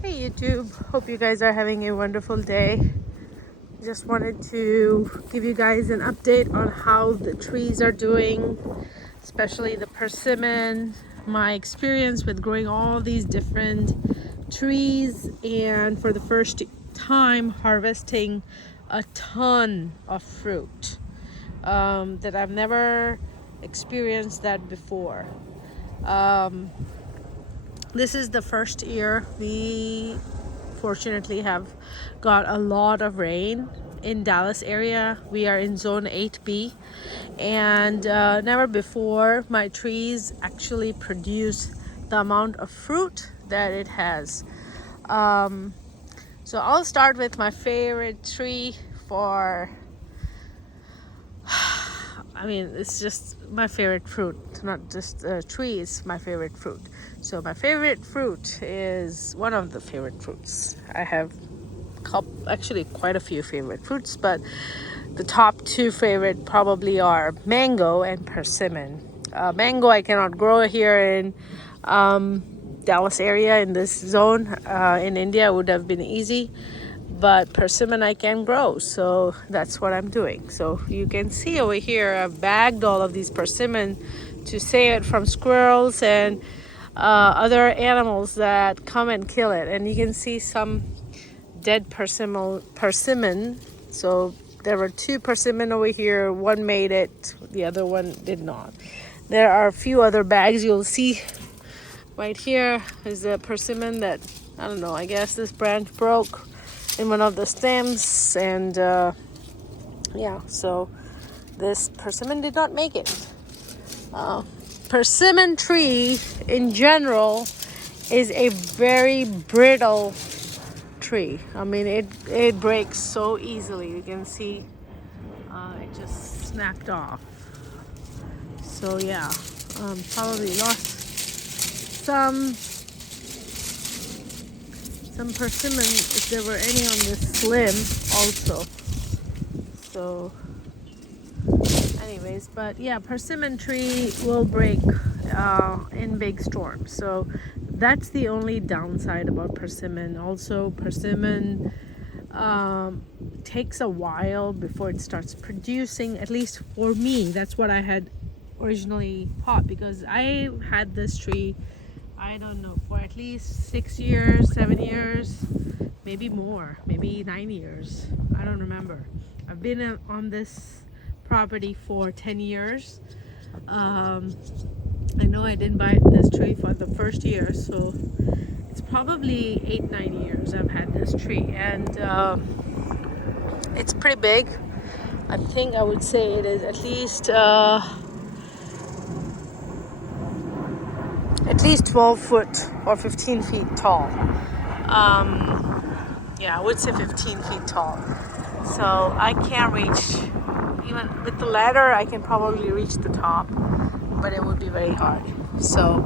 Hey YouTube, hope you guys are having a wonderful day. Just wanted to give you guys an update on how the trees are doing, especially the persimmon, my experience with growing all these different trees, and for the first time harvesting a ton of fruit that I've never experienced that before. This is the first year we fortunately have got a lot of rain in Dallas area. We are in zone 8B, and never before my trees actually produce the amount of fruit that it has. So I'll start with my favorite tree for it's just my favorite fruit, not just a tree, it's my favorite fruit. So my favorite fruit is one of the favorite fruits. I have actually quite a few favorite fruits, but the top two favorite probably are mango and persimmon. Mango I cannot grow here in Dallas area in this zone. In India it would have been easy, but persimmon I can grow, so that's what I'm doing. So you can see over here I've bagged all of these persimmon to save it from squirrels and other animals that come and kill it. And you can see some dead persimmon. So there were two persimmon over here. One made it, the other one did not. There are a few other bags you'll see. Right here is a persimmon that, I don't know, I guess this branch broke in one of the stems, and yeah, so this persimmon did not make it. Persimmon tree in general is a very brittle tree. I mean, it breaks so easily. You can see it just snapped off. So yeah, probably lost some persimmon if there were any on this limb also. So anyways, but yeah, persimmon tree will break in big storms. So that's the only downside about persimmon. Also, persimmon takes a while before it starts producing. At least for me, that's what I had originally thought, because I had this tree, I don't know, for at least 6 years, 7 years, maybe more, maybe 9 years. I don't remember. I've been on this property for 10 years. I know I didn't buy this tree for the first year, so it's probably 8-9 years I've had this tree, and it's pretty big. I think I would say it is at least 12 foot or 15 feet tall. Yeah, I would say 15 feet tall. So I can't reach, even with the ladder, I can probably reach the top, but it would be very hard. So,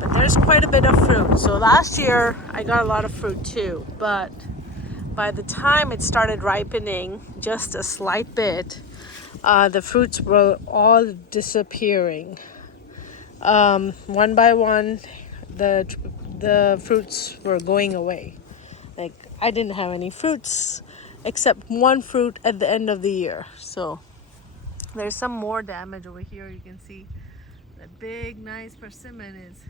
but there's quite a bit of fruit. So last year I got a lot of fruit too, but by the time it started ripening, just a slight bit, the fruits were all disappearing. One by one, the fruits were going away. Like, I didn't have any fruits except one fruit at the end of the year. So there's some more damage over here. You can see that big nice persimmon is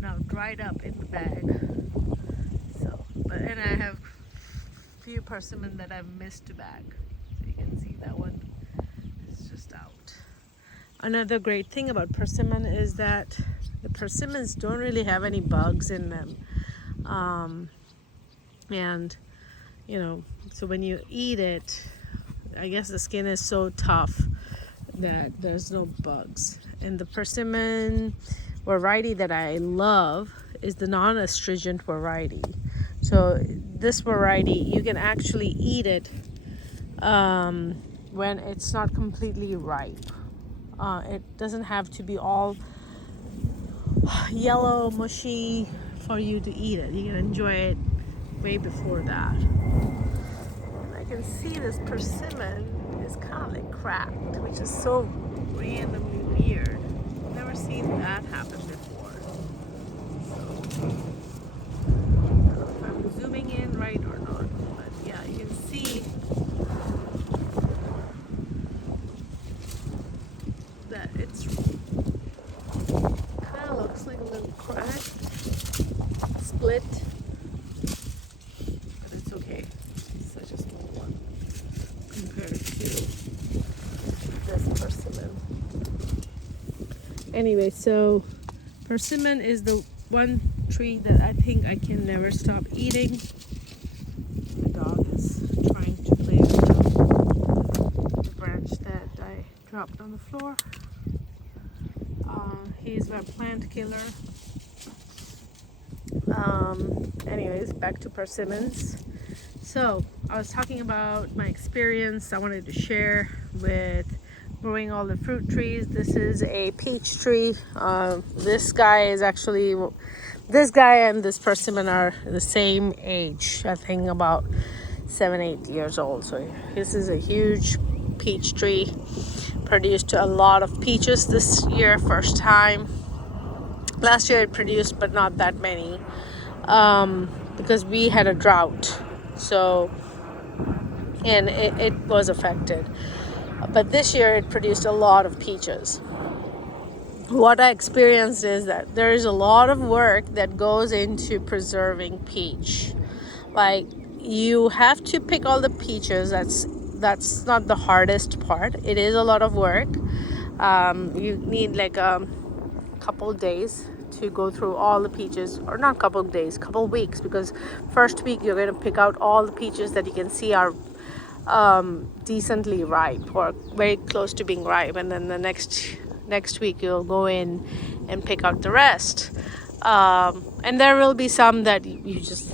now dried up in the bag. So, and I have few persimmon that I've missed to bag. So you can see that one is just out. Another great thing about persimmon is that the persimmons don't really have any bugs in them. And so when you eat it, I guess the skin is so tough that there's no bugs. And the persimmon variety that I love is the non-astringent variety. So this variety, you can actually eat it when it's not completely ripe. It doesn't have to be all yellow, mushy for you to eat it. You can enjoy it way before that. And I can see this persimmon is kind of like cracked, which is so randomly weird. I've never seen that happen before. So split, but it's okay. It's such a small one compared to this persimmon. Anyway, so persimmon is the one tree that I think I can never stop eating. The dog is trying to play with the branch that I dropped on the floor. He's a plant killer. Anyways, back to persimmons. So I was talking about my experience I wanted to share with growing all the fruit trees. This is a peach tree. This guy and this persimmon are the same age, I think about 7-8 years old. So this is a huge peach tree, produced a lot of peaches this year, first time. Last year it produced, but not that many, because we had a drought, so and it was affected. But this year it produced a lot of peaches. What I experienced is that there is a lot of work that goes into preserving peach. Like, you have to pick all the peaches. That's not the hardest part. It is a lot of work. You need like a couple days to go through all the peaches, or not couple days, couple weeks, because first week you're going to pick out all the peaches that you can see are decently ripe or very close to being ripe, and then the next week you'll go in and pick out the rest. And there will be some that you just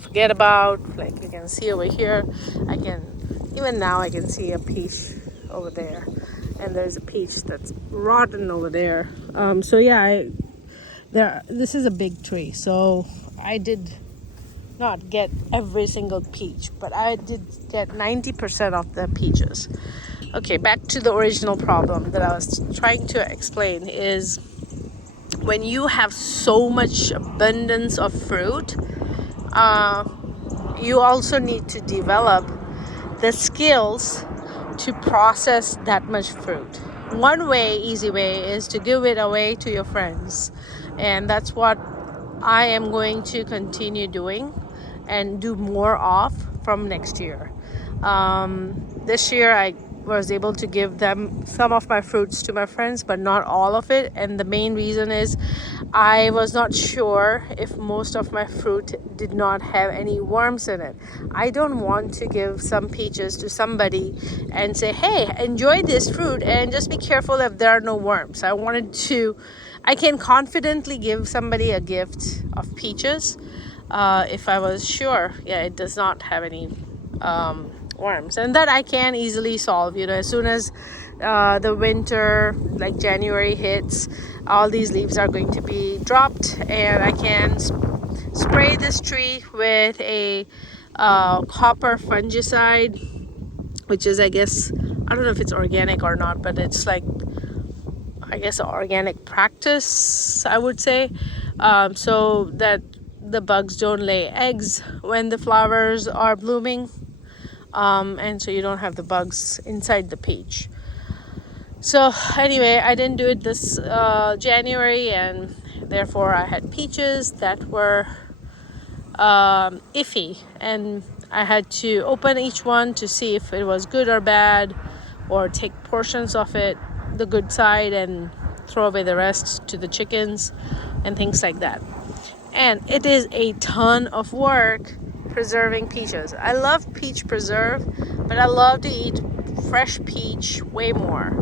forget about. Like, you can see over here, even now I can see a peach over there, and there's a peach that's rotten over there. So yeah, this is a big tree, so I did not get every single peach, but I did get 90% of the peaches. Okay, back to the original problem that I was trying to explain is, when you have so much abundance of fruit, you also need to develop the skills to process that much fruit. One easy way is to give it away to your friends, and that's what I am going to continue doing and do more of from next year. This year I was able to give them some of my fruits to my friends, but not all of it. And the main reason is I was not sure if most of my fruit did not have any worms in it. I don't want to give some peaches to somebody and say, hey, enjoy this fruit and just be careful if there are no worms. I can confidently give somebody a gift of peaches if I was sure, it does not have any worms, and that I can easily solve. As soon as the winter, like January, hits, all these leaves are going to be dropped, and I can spray this tree with a copper fungicide, which is, I don't know if it's organic or not, but it's like, I guess, an organic practice, I would say, so that the bugs don't lay eggs when the flowers are blooming, and so you don't have the bugs inside the peach. So anyway, I didn't do it this January, and therefore I had peaches that were iffy, and I had to open each one to see if it was good or bad, or take portions of it, the good side, and throw away the rest to the chickens and things like that. And it is a ton of work preserving peaches. I love peach preserve, but I love to eat fresh peach way more.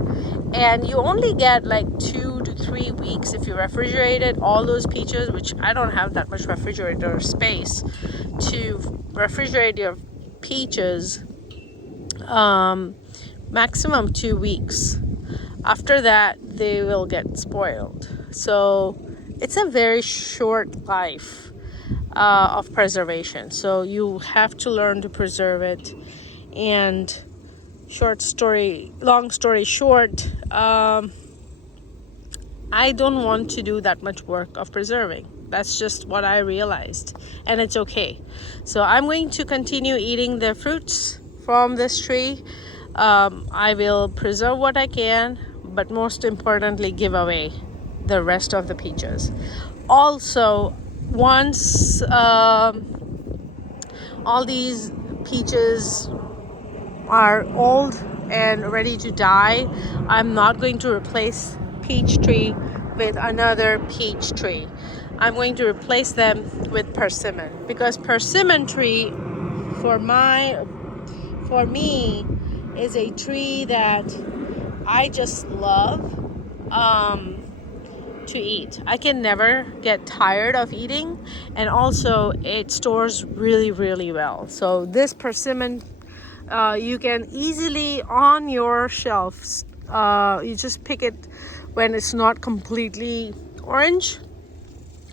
And you only get like 2 to 3 weeks if you refrigerate it, all those peaches, which I don't have that much refrigerator space to refrigerate your peaches. Maximum 2 weeks. After that, they will get spoiled. So it's a very short life of preservation. So you have to learn to preserve it. And long story short, I don't want to do that much work of preserving. That's just what I realized, and it's okay. So I'm going to continue eating the fruits from this tree. I will preserve what I can, but most importantly, give away the rest of the peaches. Also, once all these peaches are old and ready to die, I'm not going to replace peach tree with another peach tree. I'm going to replace them with persimmon, because persimmon tree for me is a tree that I just love to eat. I can never get tired of eating, and also it stores really, really well. So this persimmon, you can easily on your shelves, you just pick it when it's not completely orange,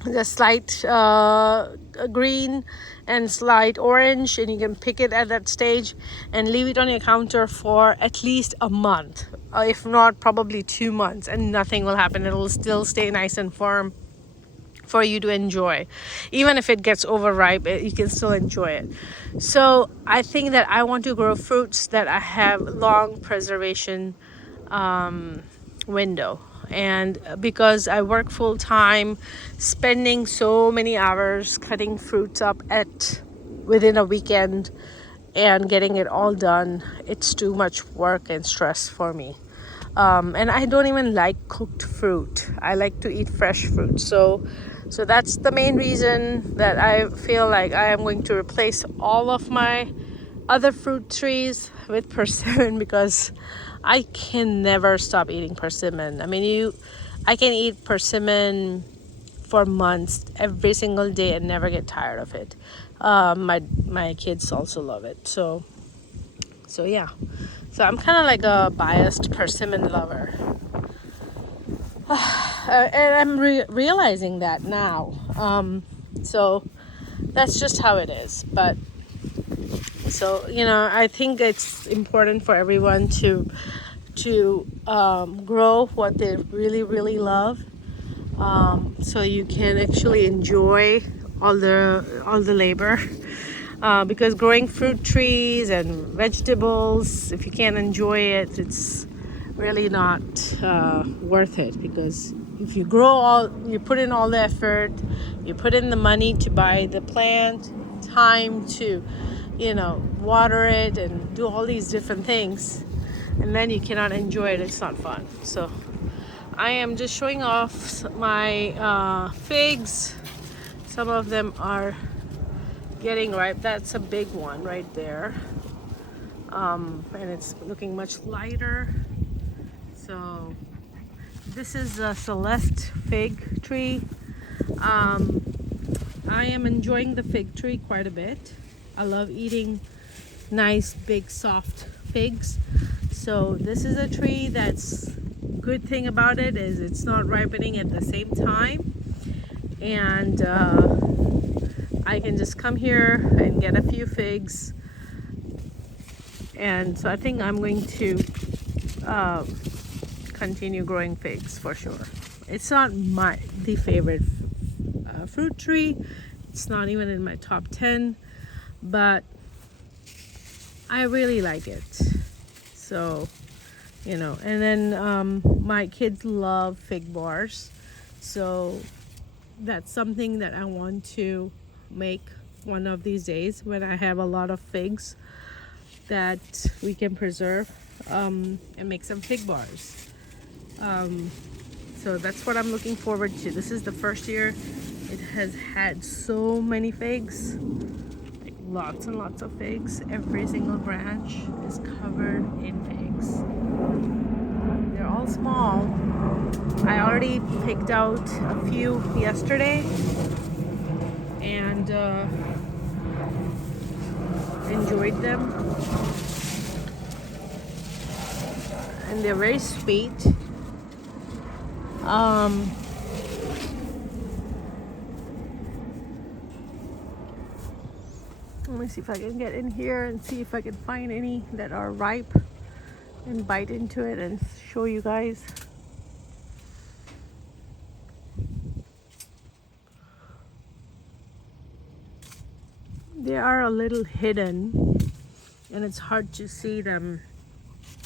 the slight green and slight orange, and you can pick it at that stage and leave it on your counter for at least a month, if not probably 2 months, and nothing will happen. It will still stay nice and firm for you to enjoy. Even if it gets overripe, you can still enjoy it. So I think that I want to grow fruits that I have long preservation window. And because I work full time, spending so many hours cutting fruits up at within a weekend and getting it all done, it's too much work and stress for me. And I don't even like cooked fruit. I like to eat fresh fruit. So that's the main reason that I feel like I am going to replace all of my other fruit trees with persimmon, because I can never stop eating persimmon. I mean, I can eat persimmon for months, every single day, and never get tired of it. My kids also love it. So yeah. So I'm kind of like a biased persimmon lover. And I'm realizing that now. So that's just how it is. But so, I think it's important for everyone to grow what they really, really love, so you can actually enjoy all the labor. Because growing fruit trees and vegetables, if you can't enjoy it, it's really not worth it. Because if you you put in all the effort, you put in the money to buy the plant, time to, water it and do all these different things, and then you cannot enjoy it, it's not fun. So I am just showing off my figs. Some of them are getting ripe. That's a big one right there, and it's looking much lighter. So this is a Celeste fig tree. I am enjoying the fig tree quite a bit. I love eating nice big soft figs. So this is a tree that's good thing about it is it's not ripening at the same time, and I can just come here and get a few figs. And so I think I'm going to continue growing figs for sure. It's not the favorite fruit tree. It's not even in my top 10, but I really like it. So, and then my kids love fig bars. So that's something that I want to make one of these days when I have a lot of figs that we can preserve, and make some fig bars. So that's what I'm looking forward to. This is the first year it has had so many figs, like lots and lots of figs. Every single branch is covered in figs. They're all small. I already picked out a few yesterday and enjoyed them. And they're very sweet. Let me see if I can get in here and see if I can find any that are ripe and bite into it and show you guys. They are a little hidden and it's hard to see them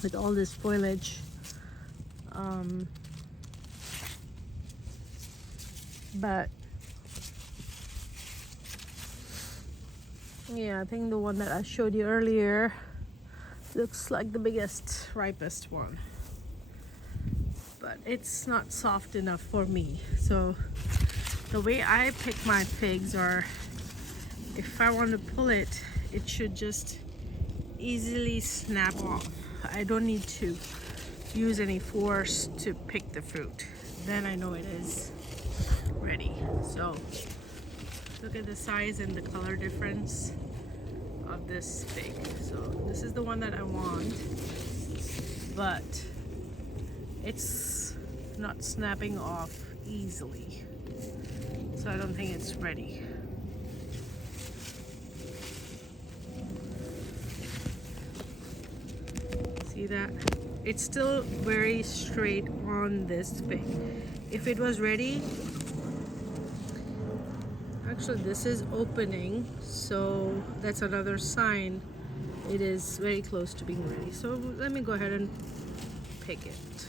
with all this foliage. But Yeah, I think the one that I showed you earlier looks like the biggest, ripest one. But it's not soft enough for me. So the way I pick my figs, or if I want to pull it, it should just easily snap off. I don't need to use any force to pick the fruit. Then I know it is ready. So look at the size and the color difference of this fig. So this is the one that I want, but it's not snapping off easily. So I don't think it's ready. See that? It's still very straight on this fig. If it was ready, actually this is opening, so that's another sign it is very close to being ready. So let me go ahead and pick it,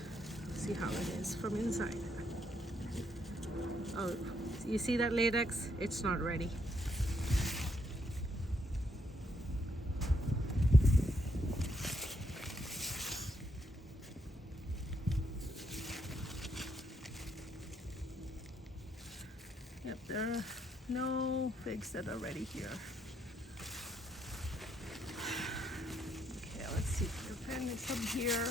see how it is from inside. Oh, you see that latex? It's not ready. Yep, there are no figs that are ready here. Okay, let's see. Apparently some here.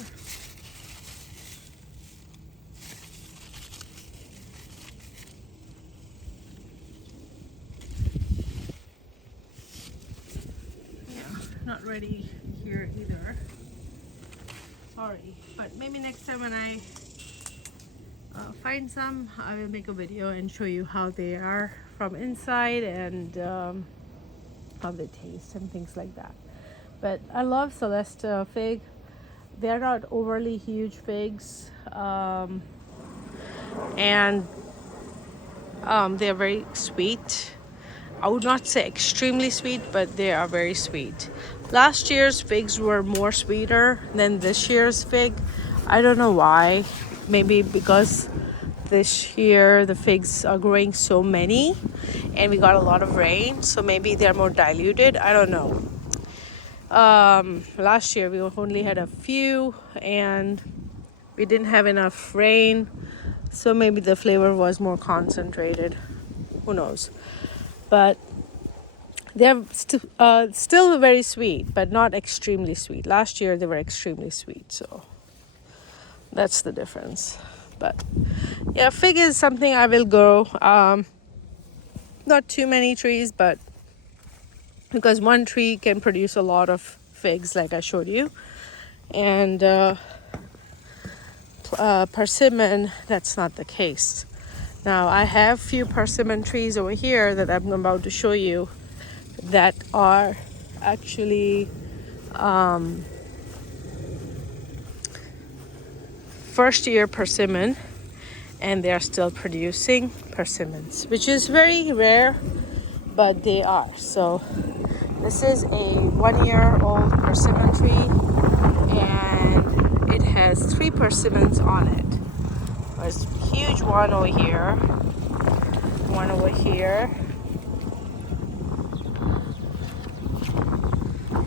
Not ready here either. Sorry, but maybe next time when I find some, I will make a video and show you how they are from inside and how they taste and things like that. But I love Celeste fig. They're not overly huge figs, and they're very sweet. I would not say extremely sweet, but they are very sweet. Last year's figs were more sweeter than this year's fig. I don't know why. Maybe because this year the figs are growing so many and we got a lot of rain, so maybe they're more diluted. I don't know. Last year we only had a few and we didn't have enough rain, so maybe the flavor was more concentrated. Who knows? But they're still very sweet, but not extremely sweet. Last year they were extremely sweet, so that's the difference. But yeah, fig is something I will grow. Not too many trees, but because one tree can produce a lot of figs, like I showed you, and persimmon, that's not the case. Now I have few persimmon trees over here that I'm about to show you that are actually first year persimmon, and they are still producing persimmons, which is very rare, but they are. So this is a 1-year-old persimmon tree and it has 3 persimmons on it. There's a huge one over here, one over here.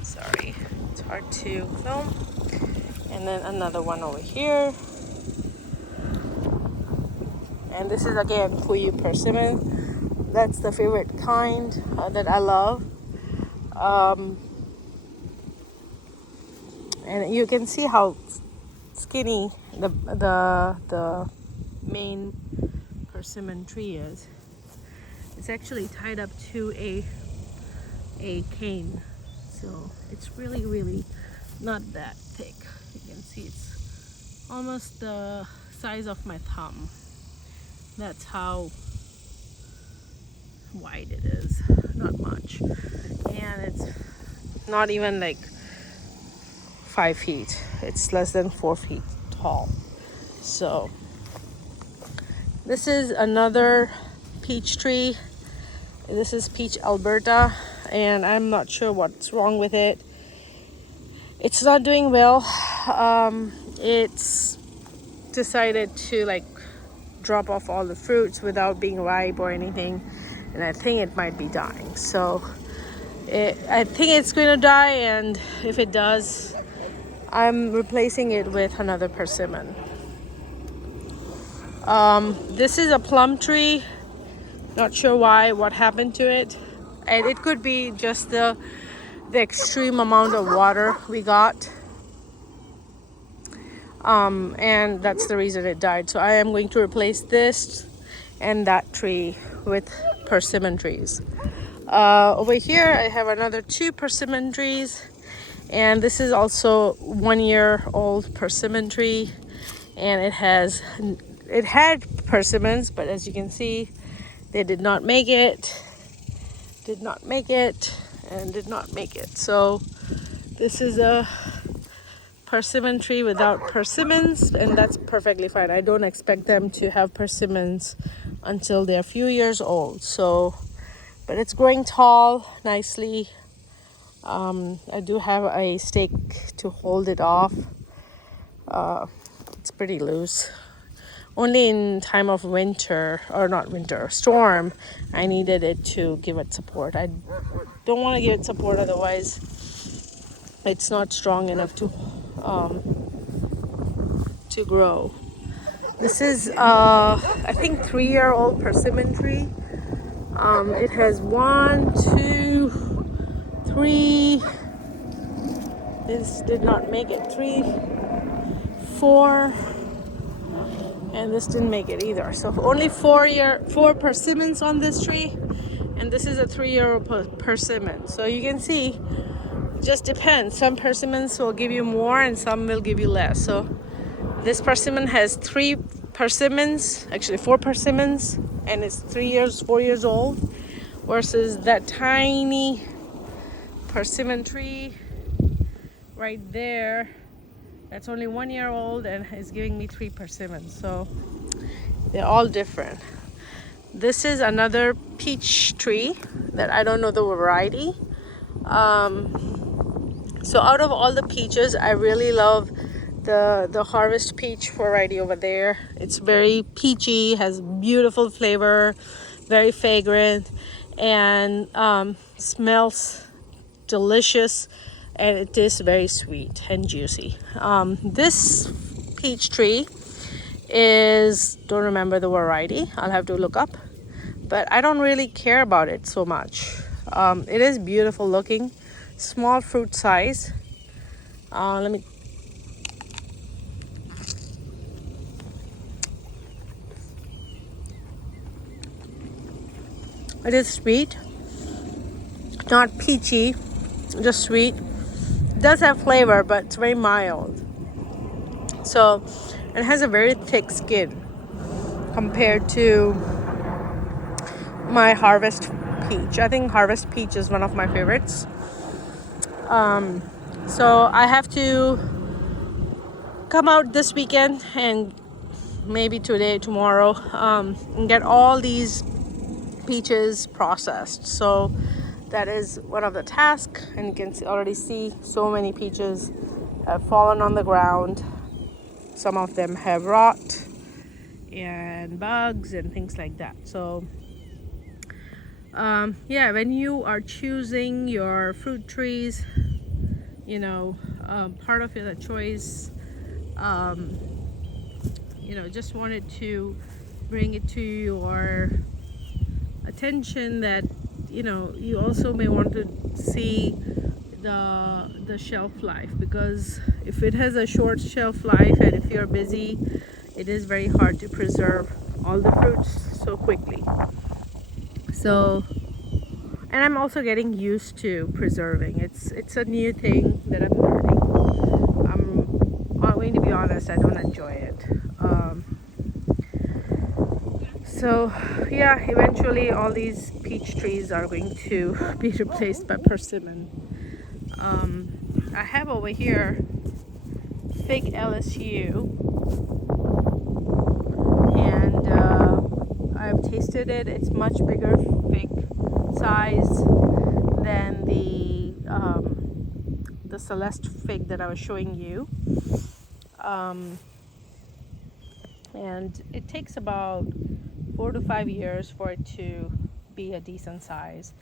Sorry, it's hard to film. And then another one over here. And this is again Puyu persimmon. That's the favorite kind that I love. And you can see how skinny the main persimmon tree is. It's actually tied up to a cane, so it's really not that thick. You can see it's almost the size of my thumb. That's how wide it is, not much, and it's not even like 5 feet. It's less than 4 feet tall. So this is another peach tree. This is Peach Alberta, and I'm not sure what's wrong with it. It's not doing well. It's decided to like drop off all the fruits without being ripe or anything, and I think it might be dying. So I think it's going to die, and if it does, I'm replacing it with another persimmon. This is a plum tree. Not sure what happened to it. And it could be just the extreme amount of water we got. And that's the reason it died. So I am going to replace this and that tree with persimmon trees. Over here I have another 2 persimmon trees, and this is also 1-year-old persimmon tree, and it had persimmons, but as you can see, they did not make it, and did not make it. So this is a persimmon tree without persimmons, and that's perfectly fine. I don't expect them to have persimmons until they're a few years old. So, but it's growing tall nicely. I do have a stake to hold it off. It's pretty loose. Only in time of winter, or not winter, storm, I needed it to give it support. I don't want to give it support, otherwise it's not strong enough to grow. This is I think 3-year-old persimmon tree. It has 1, 2, 3. This did not make it. 3, 4, and this didn't make it either. So only 4 persimmons on this tree, and this is a 3-year-old persimmon. So you can see, it just depends. Some persimmons will give you more, and some will give you less. So this persimmon has 3 persimmons, actually 4 persimmons, and it's 4 years old, versus that tiny persimmon tree right there that's only 1 year old and is giving me 3 persimmons. So they're all different. This is another peach tree that I don't know the variety. So out of all the peaches, I really love the harvest peach variety over there. It's very peachy, has beautiful flavor, very fragrant, and smells delicious, and it tastes very sweet and juicy. This peach tree don't remember the variety, I'll have to look up, but I don't really care about it so much. It is beautiful looking, small fruit size. It is sweet, not peachy, just sweet. It does have flavor, but it's very mild. So it has a very thick skin compared to my harvest peach. I think harvest peach is one of my favorites. So I have to come out this weekend, and maybe today, tomorrow, and get all these peaches processed. So that is one of the tasks, and you can already see so many peaches have fallen on the ground. Some of them have rot and bugs and things like that. So yeah, when you are choosing your fruit trees, part of your choice, just wanted to bring it to your attention that you also may want to see the shelf life, because if it has a short shelf life and if you're busy, it is very hard to preserve all the fruits so quickly. So, and I'm also getting used to preserving. It's a new thing that I'm learning. I'm going to be honest, I don't enjoy it. So yeah, eventually all these peach trees are going to be replaced by persimmon. I have over here fig LSU, and I've tasted it. It's much bigger fig size than the Celeste fig that I was showing you. And it takes about 4 to 5 years for it to be a decent size.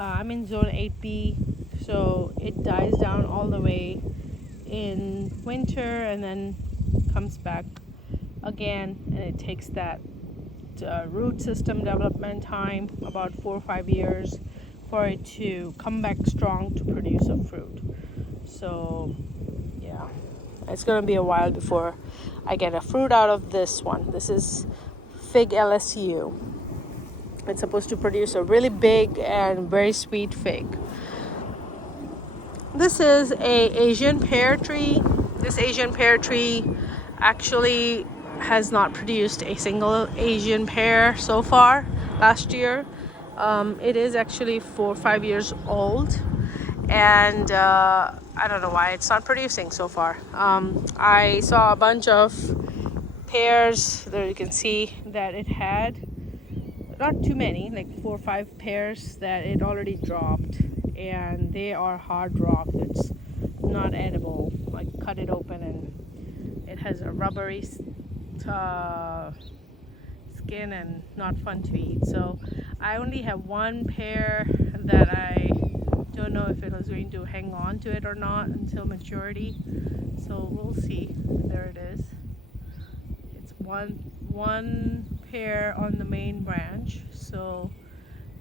I'm in zone 8B, so it dies down all the way in winter and then comes back again, and it takes that root system development time, about 4 or 5 years, for it to come back strong to produce a fruit. So yeah, it's gonna be a while before I get a fruit out of this one. This is fig LSU. It's supposed to produce a really big and very sweet fig. This is a Asian pear tree. This Asian pear tree actually has not produced a single Asian pear so far last year. It is actually 4 or 5 years old, and I don't know why it's not producing so far. I saw a bunch of pears there. You can see that it had not too many, like 4 or 5 pears that it already dropped, and they are hard rock. It's not edible. Like, cut it open and it has a rubbery skin and not fun to eat. So I only have one pear that I don't know if it was going to hang on to it or not until maturity. So we'll see. There it is. It's one pear on the main branch. So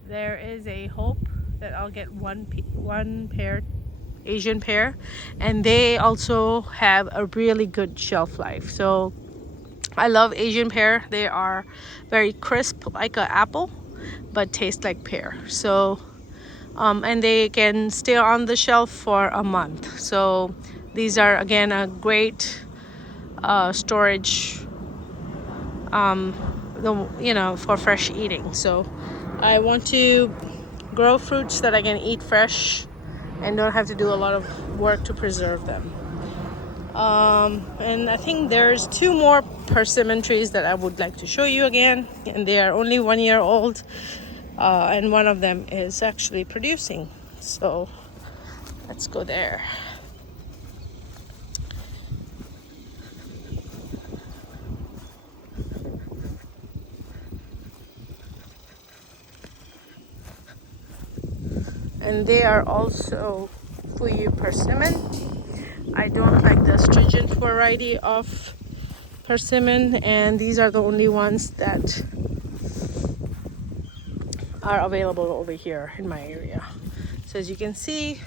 there is a hope that I'll get one pear, Asian pear, and they also have a really good shelf life. So I love Asian pear. They are very crisp like an apple, but taste like pear. So and they can stay on the shelf for a month. So these are again a great storage, for fresh eating. So I want to grow fruits that I can eat fresh and don't have to do a lot of work to preserve them. And I think there's 2 more persimmon trees that I would like to show you again, and they are only 1 year old, and one of them is actually producing. So let's go there. And they are also Fuyu persimmon. I don't like the astringent variety of persimmon, and these are the only ones that are available over here in my area. So as you can see,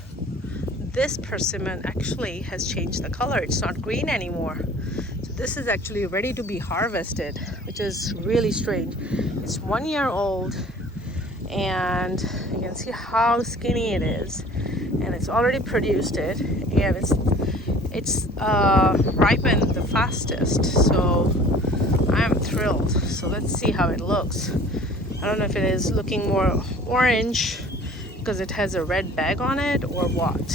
this persimmon actually has changed the color. It's not green anymore. So this is actually ready to be harvested, which is really strange. It's 1 year old, and you can see how skinny it is, and it's already produced it, and it's ripened the fastest. So I am thrilled. So let's see how it looks. I don't know if it is looking more orange because it has a red bag on it or what.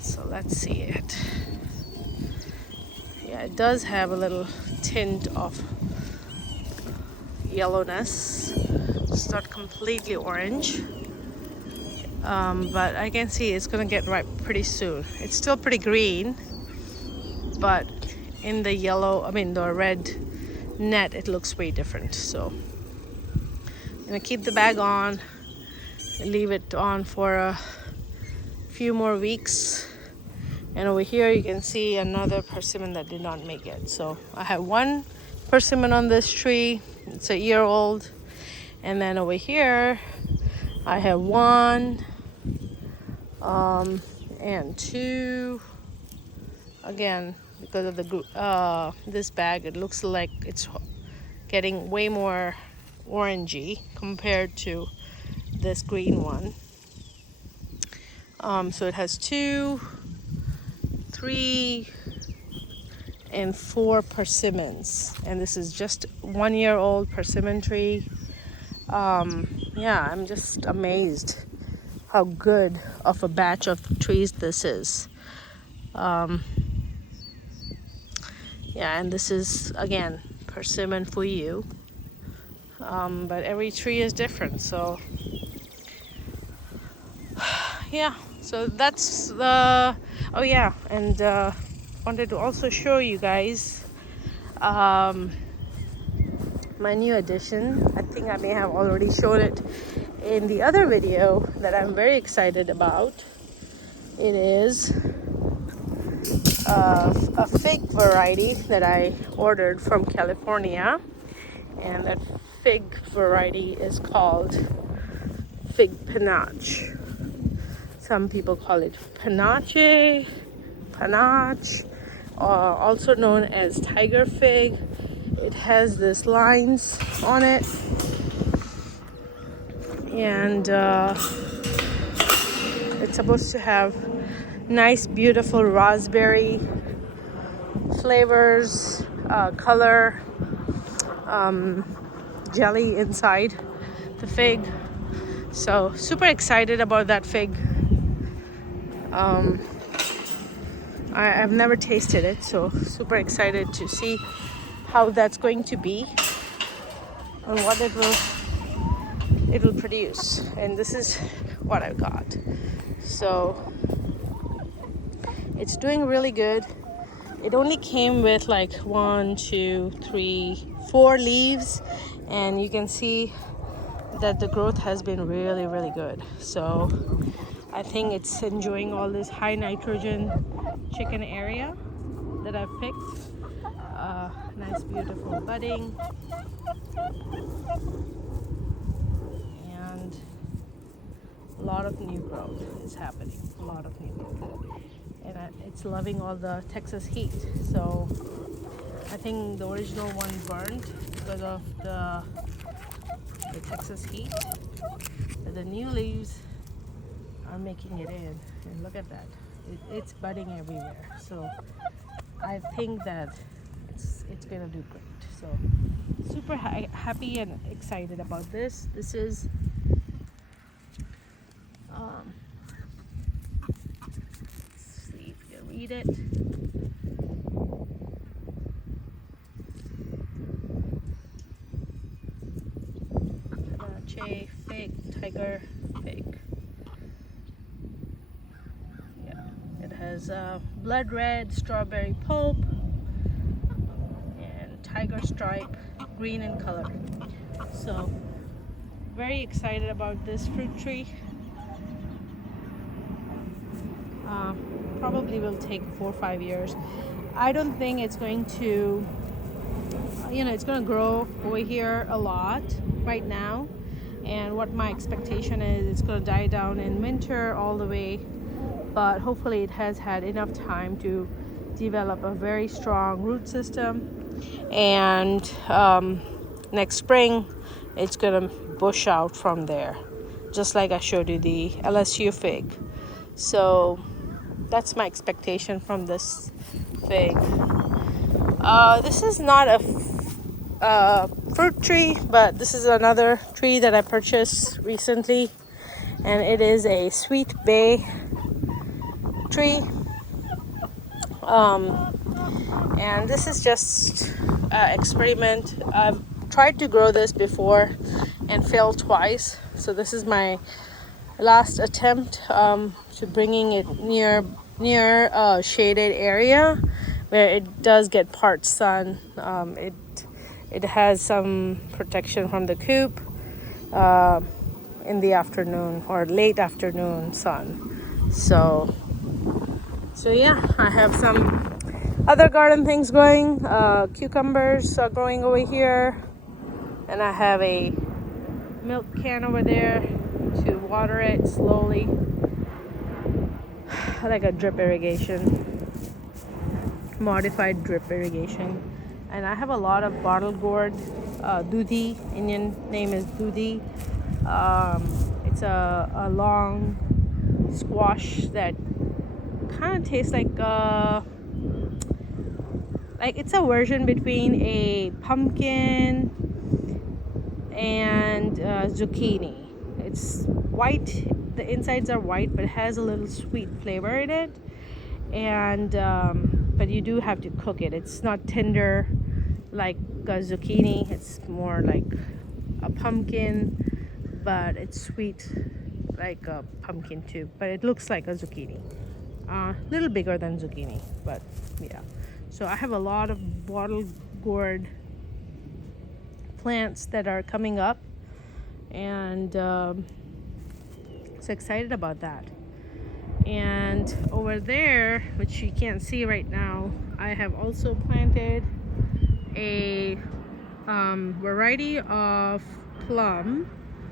So let's see it. Yeah, it does have a little tint of yellowness. It's not completely orange, but I can see it's gonna get ripe pretty soon. It's still pretty green, but in the the red net, it looks way different. So I'm gonna keep the bag on and leave it on for a few more weeks. And over here you can see another persimmon that did not make it. So I have one persimmon on this tree. It's 1 year old. And then over here I have 1 and 2. Again, because of the this bag, it looks like it's getting way more orangey compared to this green one. So it has 2, 3, and 4 persimmons, and this is just 1 year old persimmon tree. Yeah, I'm just amazed how good of a batch of trees this is. Yeah, and this is again persimmon Fuyu, but every tree is different. So yeah, so that's the and wanted to also show you guys my new addition. I think I may have already shown it in the other video that I'm very excited about, it is a fig variety that I ordered from California, and that fig variety is called fig panache. Some people call it panache, also known as tiger fig. It has these lines on it, and it's supposed to have nice, beautiful raspberry flavors, color, jelly inside the fig. So super excited about that fig. I've never tasted it, so super excited to see how that's going to be and what it will produce. And this is what I got. So it's doing really good. It only came with like 1, 2, 3, 4 leaves, and you can see that the growth has been really, really good. So I think it's enjoying all this high nitrogen chicken area that I've picked. Nice, beautiful budding, and a lot of new growth is happening. A lot of new growth, and it's loving all the Texas heat. So I think the original one burned because of the Texas heat, but the new leaves are making it in, and look at that. It's budding everywhere. So I think that it's gonna do great. So super happy and excited about this. This is let's see if you can read it. Panache fig, tiger fig. Yeah, it has blood red strawberry pulp and tiger stripe, green in color. So very excited about this fruit tree. Probably will take 4 or 5 years. I don't think it's going to, it's going to grow over here a lot right now. And what my expectation is, it's going to die down in winter all the way. But hopefully it has had enough time to develop a very strong root system. And next spring, it's going to bush out from there, just like I showed you the LSU fig. So that's my expectation from this fig. This is not a fruit tree, but this is another tree that I purchased recently, and it is a sweet bay tree. And this is just an experiment. I've tried to grow this before and failed twice, so this is my last attempt to bringing it near a shaded area where it does get part sun. It has some protection from the coop in the afternoon or late afternoon sun. So yeah, I have some other garden things going. Cucumbers are growing over here, and I have a milk can over there to water it slowly, like a drip irrigation, modified drip irrigation. And I have a lot of bottle gourd, dudi. Indian name is dudi. It's a long squash that kind of tastes like it's a version between a pumpkin and zucchini. It's white, the insides are white, but it has a little sweet flavor in it. And but you do have to cook it. It's not tender like a zucchini. It's more like a pumpkin, but it's sweet like a pumpkin too. But it looks like a zucchini. A little bigger than zucchini, but yeah. So I have a lot of bottle gourd plants that are coming up, and so excited about that. And over there, which you can't see right now, I have also planted a variety of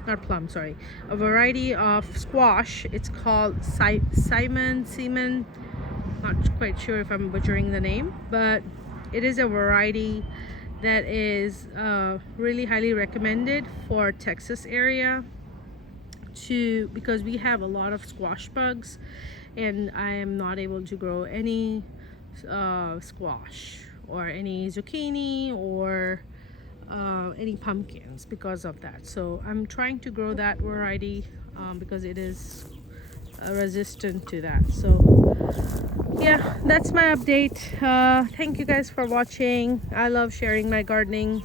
a variety of squash. It's called Simon. Not quite sure if I'm butchering the name, but it is a variety that is really highly recommended for Texas area, because we have a lot of squash bugs, and I am not able to grow any squash or any zucchini or any pumpkins because of that. So I'm trying to grow that variety because it is resistant to that. So yeah, that's my update. Thank you guys for watching. I love sharing my gardening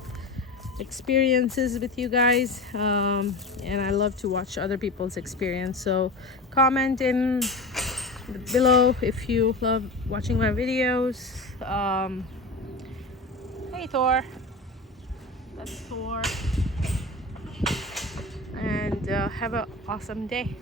experiences with you guys, and I love to watch other people's experience. So comment in below if you love watching my videos. Hey Thor, that's Thor, and have an awesome day.